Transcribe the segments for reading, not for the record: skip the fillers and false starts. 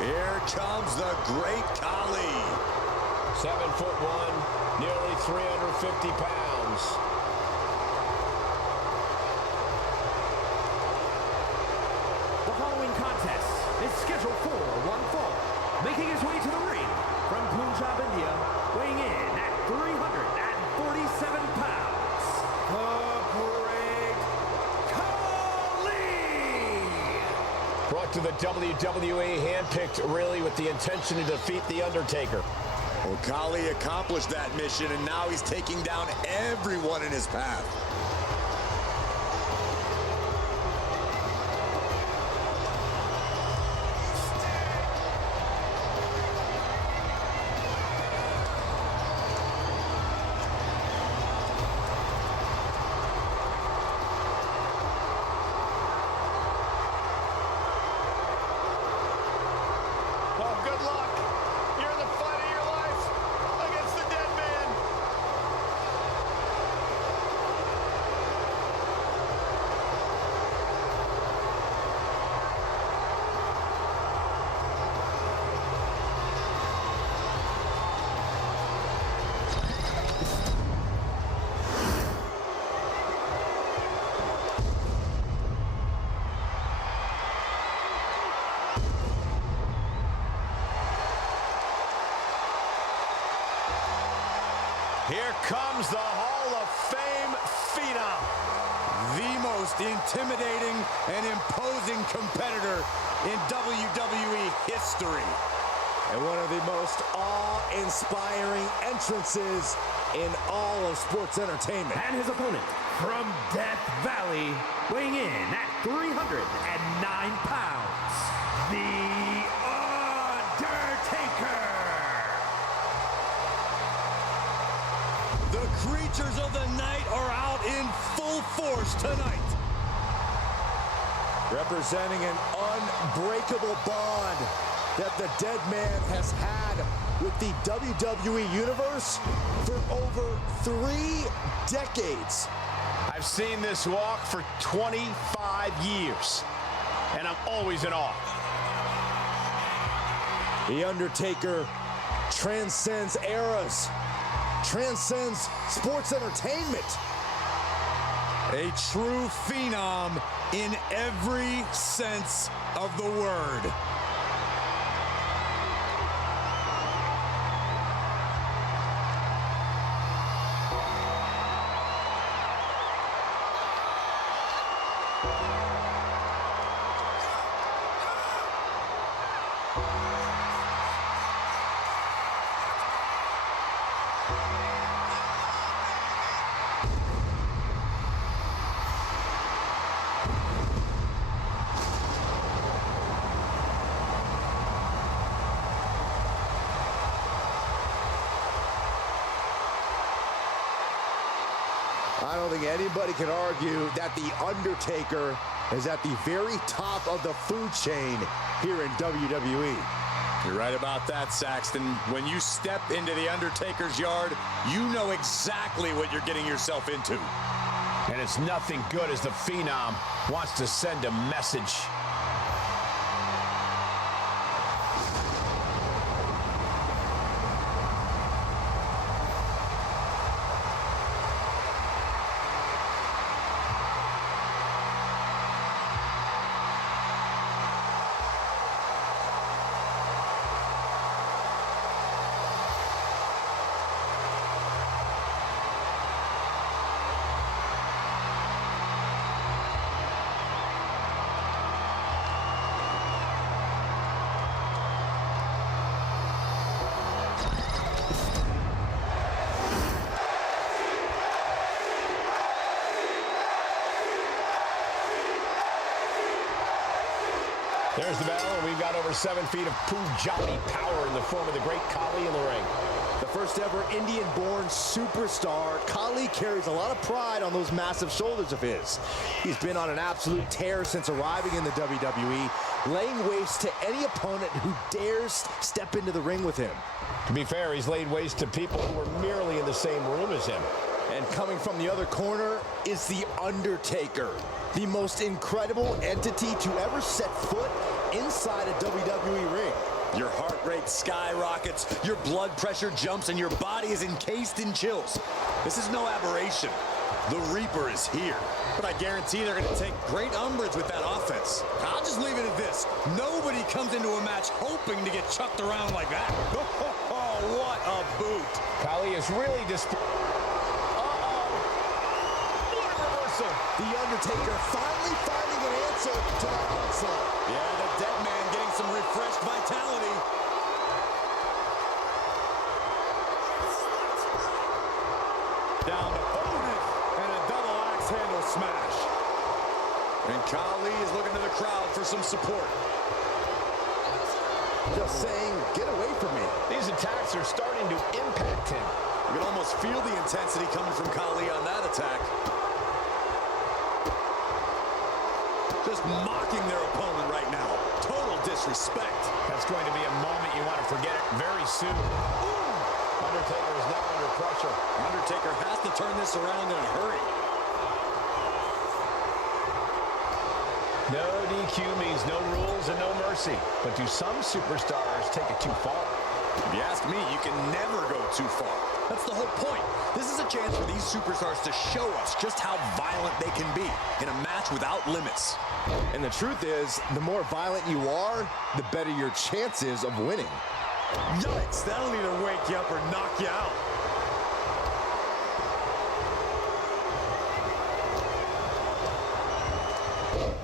Here comes the Great Khali. 7'1", nearly 350 pounds. The following contest is scheduled for one fall. Making his way to the ring from Punjab, India, weighing in at 347 pounds, the Great Khali! Brought to the WWE, handpicked really with the intention to defeat The Undertaker. Well, Khali accomplished that mission, and now he's taking down everyone in his path. Oh, good luck. You're in the fight of your life against the dead man. Here comes the Hall of Fame Phenom. The most intimidating and imposing competitor in WWE history. And one of the most awe-inspiring entrances in all of sports entertainment. And his opponent from Death Valley, weighing in at 309 pounds, The Undertaker! The creatures of the night are out in full force tonight. Representing an unbreakable bond that the dead man has had with the WWE Universe for over 3 decades. I've seen this walk for 25 years, and I'm always in awe. The Undertaker transcends eras, transcends sports entertainment. A true phenom in every sense of the word. I don't think anybody can argue that The Undertaker is at the very top of the food chain here in WWE. You're right about that, Saxton. When you step into The Undertaker's yard, you know exactly what you're getting yourself into. And it's nothing good as the Phenom wants to send a message. There's the bell, and we've got over 7 feet of Punjabi power in the form of the Great Khali in the ring. The first ever Indian-born superstar, Khali carries a lot of pride on those massive shoulders of his. He's been on an absolute tear since arriving in the WWE, laying waste to any opponent who dares step into the ring with him. To be fair, he's laid waste to people who were merely in the same room as him. And coming from the other corner is The Undertaker, the most incredible entity to ever set foot inside a WWE ring. Your heart rate skyrockets, your blood pressure jumps, and your body is encased in chills. This is no aberration. The Reaper is here. But I guarantee they're going to take great umbrage with that offense. I'll just leave it at this. Nobody comes into a match hoping to get chucked around like that. Oh, what a boot. Khali is really The Undertaker finally finding an answer to that onslaught. Yeah, the dead man getting some refreshed vitality. Down to Otis and a double axe handle smash. And Khali is looking to the crowd for some support. Just saying, get away from me. These attacks are starting to impact him. You can almost feel the intensity coming from Khali on that attack. Just mocking their opponent right now. Total disrespect. That's going to be a moment you want to forget it very soon. Undertaker is now under pressure. Undertaker has to turn this around in a hurry. No DQ means no rules and no mercy. But do some superstars take it too far? If you ask me, you can never go too far. That's the whole point. This is a chance for these superstars to show us just how violent they can be in a match without limits. And the truth is, the more violent you are, the better your chances of winning. Yikes, that'll either wake you up or knock you out.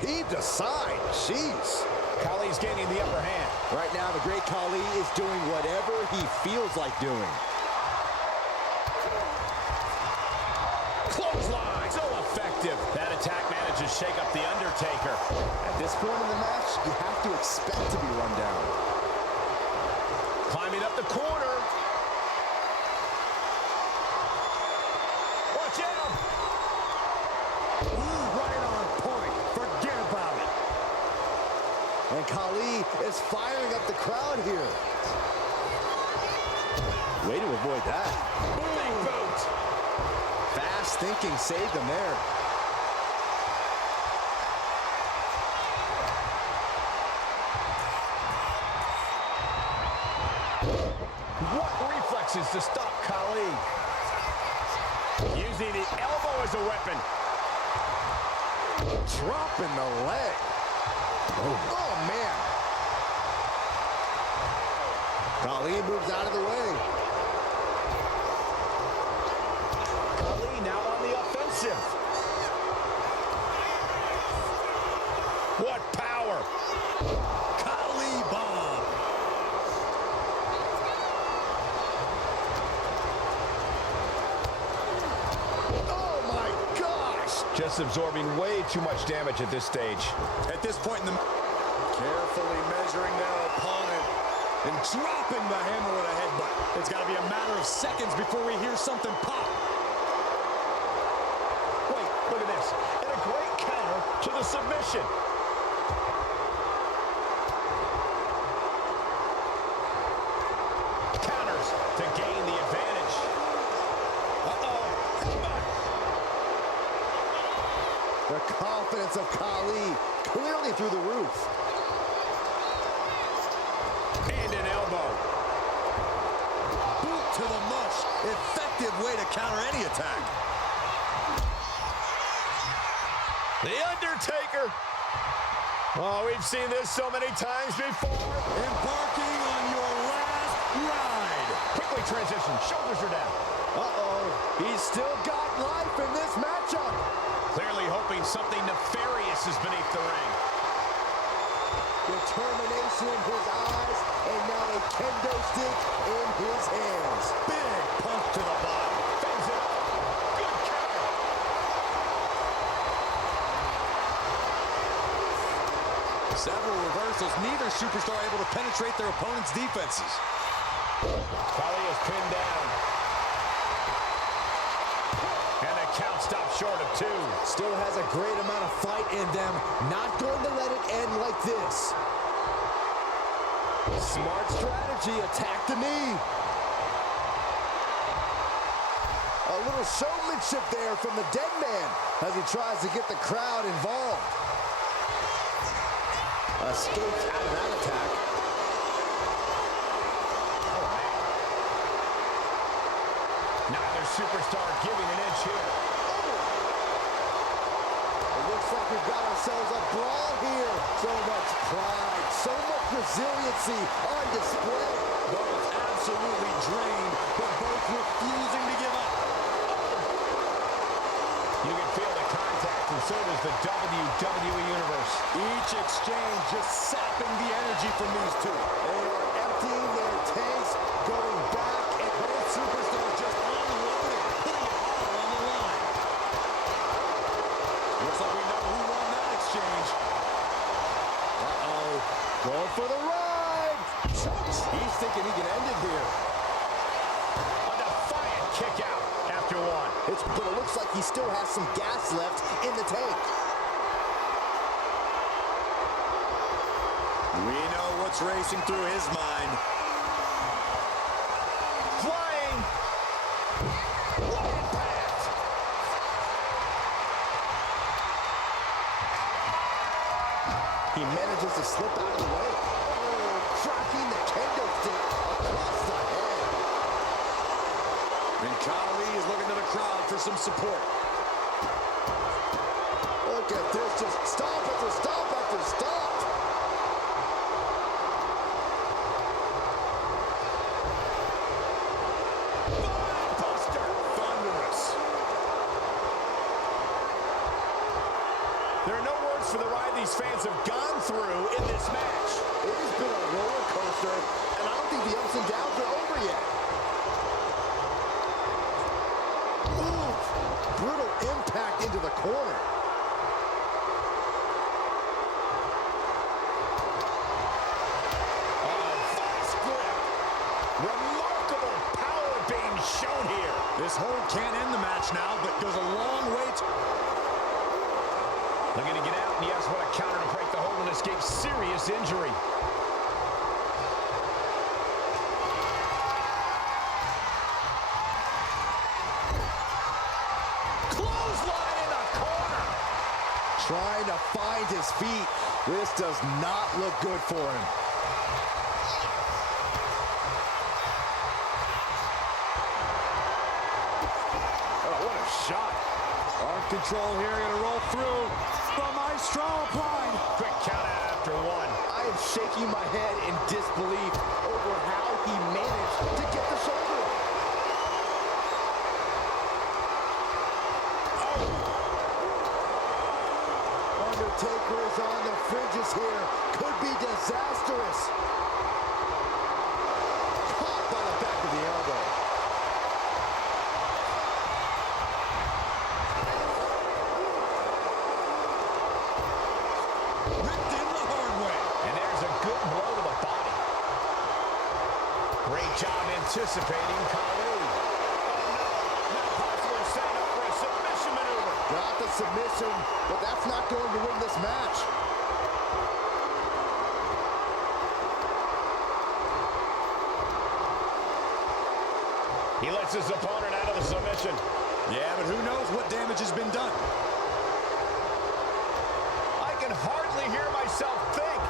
He decides. Jeez. Khali's gaining the upper hand. Right now, the great Khali is doing whatever he feels like doing. Clothesline, so effective. That attack manages to shake up the Undertaker. At this point in the match, you have to expect to be run down. Climbing up the corner. Watch out! Right on point. Forget about it. And Khali is firing up the crowd here. Way to avoid that. Big boot. Fast thinking saved him there. What reflexes to stop Khali? Using the elbow as a weapon. Dropping the leg. Oh, man. Khali moves out of the way. Khali now on the offensive. What power! Khali bomb. Oh, my gosh. Just absorbing way too much damage at this stage. At this point in the carefully measuring their opponent and dropping the hammer with a headbutt. It's got to be a matter of seconds before we hear something pop. Wait, look at this. And a great counter to the submission. Counters to gain the advantage. Uh-oh. The confidence of Khali clearly through the roof. And an elbow. Boot to the mush. Effective way to counter any attack. The Undertaker. Oh, we've seen this so many times before. Embarking on your last ride. Quickly transition. Shoulders are down. Uh-oh. He's still got life in this matchup. Clearly hoping something nefarious is beneath the ring. Determination in his eyes, and now a kendo stick in his hands. Big punch to the body. Fends it up. Good counter. Several reversals. Neither superstar able to penetrate their opponent's defenses. Khali is pinned down. And the count stopped short of 2. Still has a great amount of fight in them. Not going to let it end like this. Smart strategy. Attack the knee. A little showmanship there from the dead man as he tries to get the crowd involved. Escapes out of that attack. Neither superstar giving an inch here. It looks like we've got ourselves a brawl here. So much pride, so much resiliency on display. Both absolutely drained, but both refusing to give up. You can feel the contact, and so does the WWE Universe. Each exchange just sapping the energy from these two. They are emptying their tanks, going back, and both superstars just unloading, putting it all on the line. Looks like we know who won that exchange. Uh-oh. Going for the ride. Chokes. He's thinking he can end it here. A defiant kick out after one. But it looks like he still has some gas left in the tank. We know what's racing through his mind. Flying. What impact. He manages to slip out of the way. Oh, cracking the kendo stick across the head. And Khali is looking to the crowd for some support. Look at this, just stop after stop after stop. Buster, thunderous. There are no words for the ride these fans have gone through in this match. It has been a roller coaster, and I don't think the ups and downs are over yet. Ooh, brutal impact into the corner. Remarkable power being shown here. This hold can't end the match now, but goes a long way to... Looking to get out, and yes, what a counter to break the hold and escape serious injury. Clothesline in the corner. Trying to find his feet. This does not look good for him. Oh, what a shot. Arm control here, gonna roll through. The Maestro applied. Quick count out after one. I am shaking my head in disbelief over how he managed to get the shoulder up. Undertaker is on the fringes here. Could be disastrous. Caught by the back of the elbow. Ripped in the hard way. And there's a good blow to the body. Great job anticipating Khali. Oh, no. Now possibly setting up for a submission maneuver. Got the submission, but that's not going to win this match. He lets his opponent out of the submission. Yeah, but who knows what damage has been done. I can hardly hear myself think.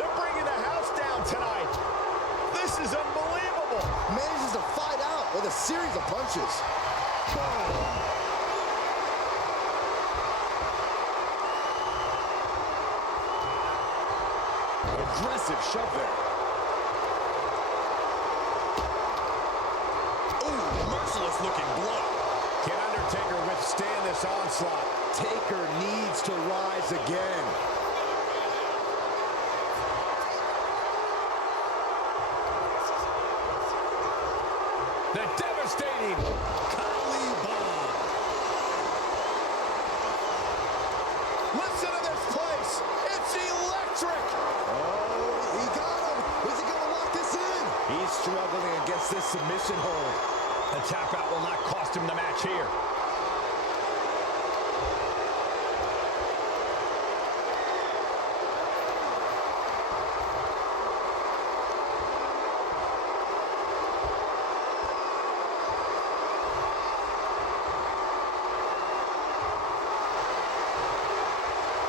They're bringing the house down tonight. This is unbelievable. Manages to fight out with a series of punches. Boom. Aggressive shove there. Ooh, merciless looking blow. Can Undertaker withstand this onslaught? Taker needs to rise again. The devastating Khali bomb. Listen to this place. It's electric. Oh, he got him. Is he going to lock this in? He's struggling against this submission hold. The tap out will not cost him the match here.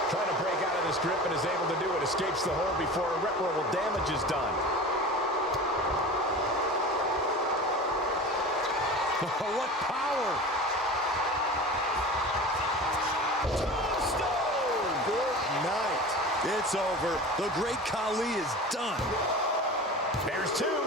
Trying to break out of this grip and is able to do it. Escapes the hold before irreparable damage is done. Oh, what power! Tombstone! Good night. It's over. The great Khali is done. There's two.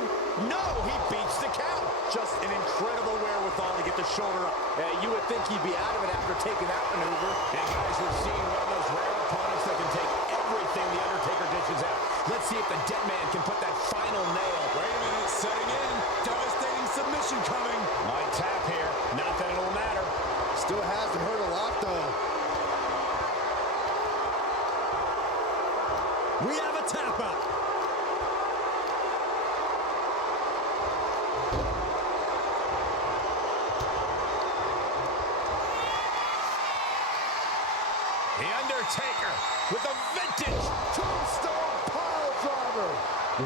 No, he beats the count. Just an incredible wherewithal to get the shoulder up. You would think he'd be out of it after taking that maneuver. And guys, we're seeing one of those rare opponents that can take everything the Undertaker dishes out. Let's see if the Dead Man can put that final nail. Wait a minute, setting in. Devastating submission coming. Might tap here. Not that it'll matter. Still hasn't hurt a lot, though. We have a tap out. The Undertaker with a vintage Tombstone piledriver.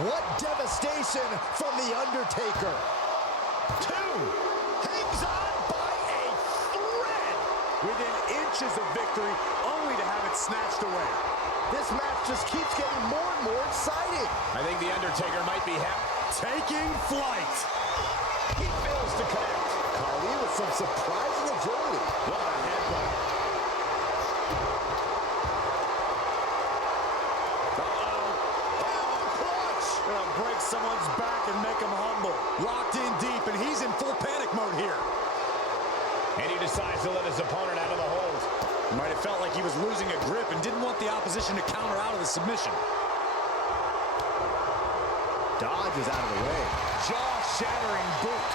What devastation from the Undertaker. two. Hangs on by a thread. Within inches of victory, only to have it snatched away. This match just keeps getting more and more exciting. I think the Undertaker might be Taking flight. He fails to connect. Khali with some surprising agility. What a headbutt. Gonna break someone's back and make him humble. Locked in deep, and he's in full panic mode here. And he decides to let his opponent out of the hold. Might have felt like he was losing a grip and didn't want the opposition to counter out of the submission. Dodges out of the way. Jaw-shattering boot.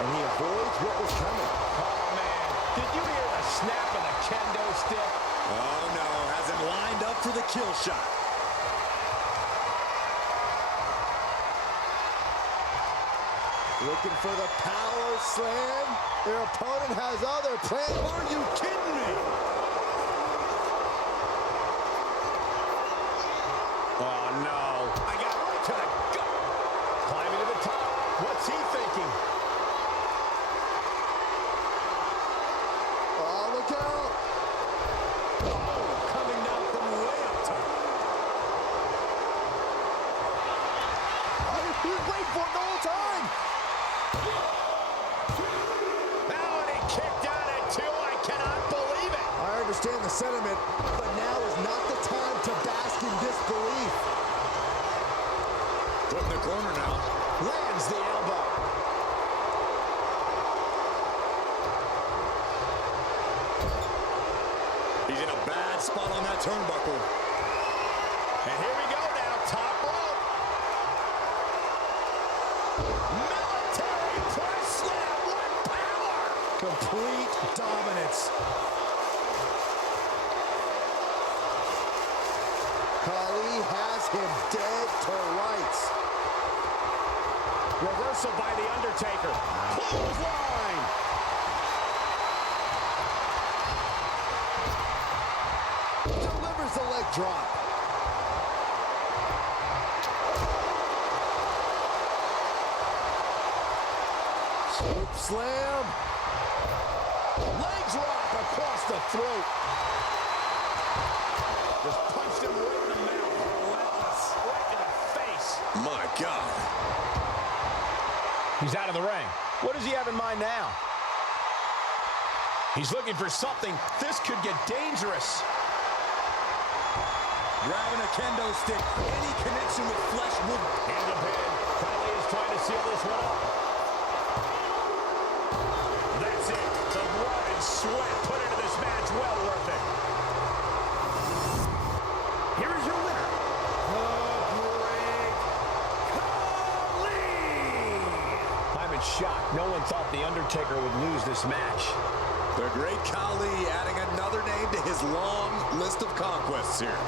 And he avoids what was coming. Oh, man. Did you hear the snap of the kendo stick? Oh, no. Has him lined up for the kill shot. Looking for the power slam. Their opponent has other plans. Are you kidding me? Oh, no. I got right to the gut. Climbing to the top. What's he thinking? Oh, look out. Oh, coming down from way up top. He's waiting for it the whole time. Now and he kicked out at two. I cannot believe it. I understand the sentiment, but now is not the time to bask in disbelief. Put in the corner now. Lands the elbow. He's in a bad spot on that turnbuckle. And here we go now. Top rope. Military press slam. What power. Complete dominance. Khali has him dead to rights. Reversal by the Undertaker. Clothesline. Delivers the leg drop. Swoop slam. Leg drop across the throat. Just punched him right in the mouth. Relentless. Right in the face. My God. He's out of the ring. What does he have in mind now? He's looking for something. This could get dangerous. Grabbing a kendo stick. Any connection with flesh would... Hand the pin. Khali is trying to seal this one up. That's it. The blood and sweat put into this match. Well worth it. Here is your winner, the Great Khali. I'm in shock. No one thought The Undertaker would lose this match. The great Khali adding another name to his long list of conquests here.